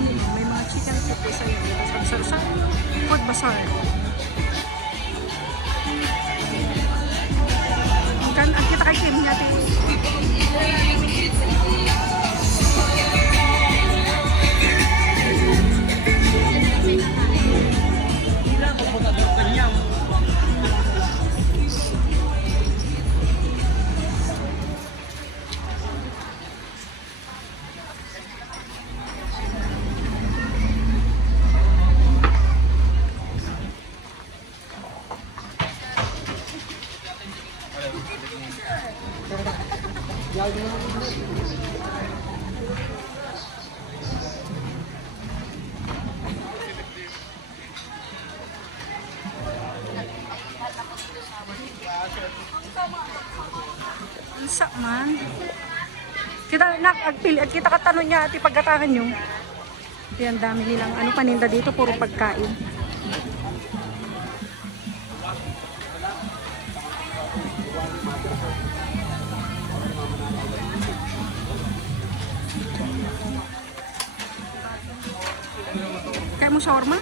family. May mga chicken chips sa iyo. Sa Food Bazaar. Ang kita kay Kim natin. Ansa man. Kita katanong niya at ipagkatahan nyo. Yan, dami nilang paninda dito, puro pagkain. Kaya mo shawarma?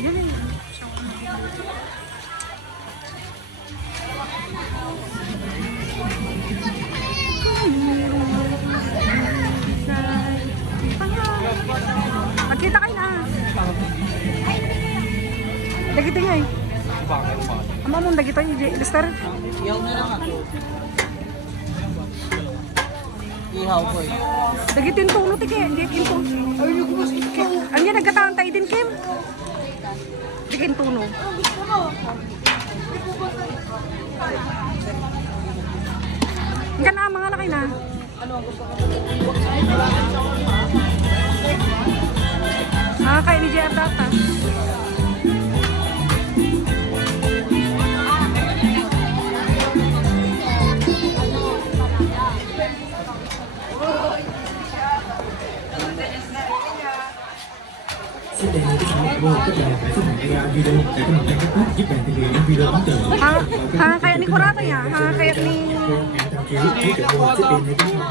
Yan eh. Magkita kayo na. Dagito nga eh. Ama mong dagito yung Lester. Ihaw na lang ako. Ihaw ko eh. Dagitin tulo ti Kim. Dagitin tulo. Ang yan nagkatantay din Kim. Dagitin tulo. Ang gana mga laki na. Ano ang gusto ko? Kaya ni JR data. Xin đề nghị các bạn vô có thể phải xếp hạng video để có một trang cấp giúp bạn thực hiện những video ấn tượng. Kaya ni Kurata ya? Kaya ni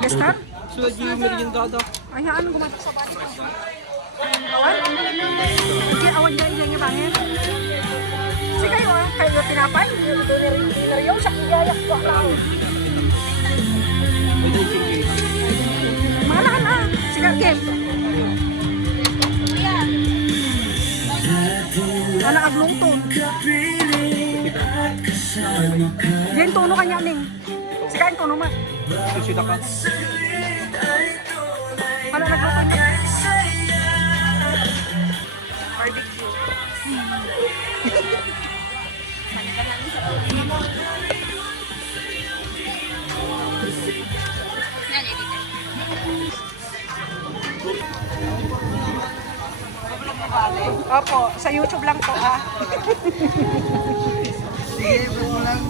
Lester? Suji meriendada. Ay, ano gumato sa bali ko? Awan? Kaya awan dyan yung hangin. Kasi kayo tinapay. Nariyaw siya kiyayak ko lang. Mga lakan sige, game. Anak aglong to. Diyan tono kanya ning. Sikain tono ma. Sushi na ka. Ano nagluto niya? Barbecue. Opo, sa YouTube lang po Sige, mo lang.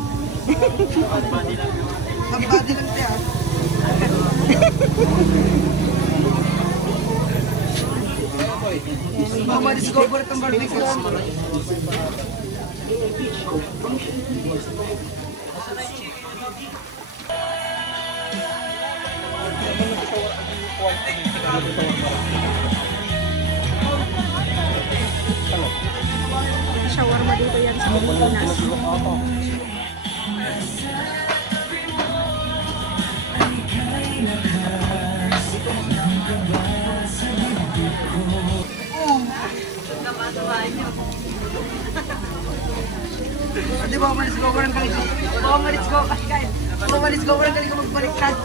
Pambadi lang siya. Mama, discover itong barbecue. shawarma dito yan sa Pilipinas. Di ba malis ko orang kali? Bawa malis ko kasi kain. Bawa malis ko orang kali ko magbaliktad.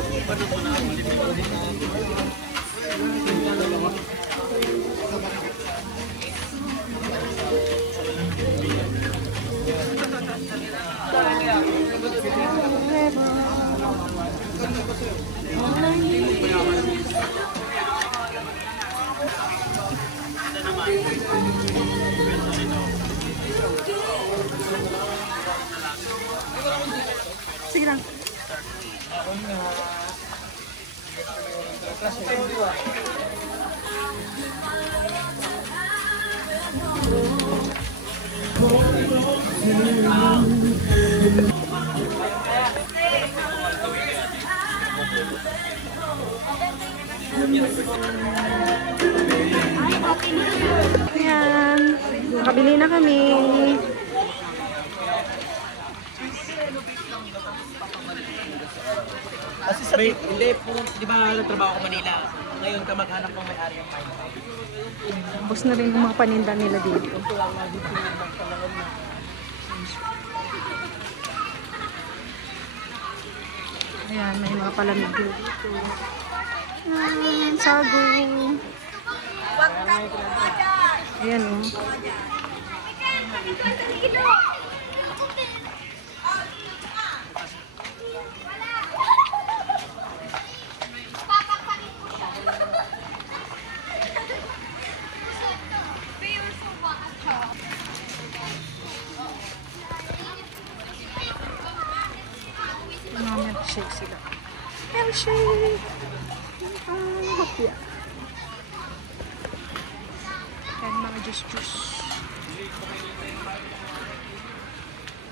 Sige lang. Ayan. Nakabili na kami. Kasi sabi, hindi po, di ba nagtrabaho ko Manila? Ngayon ka maghanap ng may-ari ng Pine House. Tapos na rin yung mga paninda nila dito. Ayan, may mga palamig dito. Ayan, sago. Ayan o. Mga milkshake sila. Milkshake! Hopya. Ayan, mga juice-juice.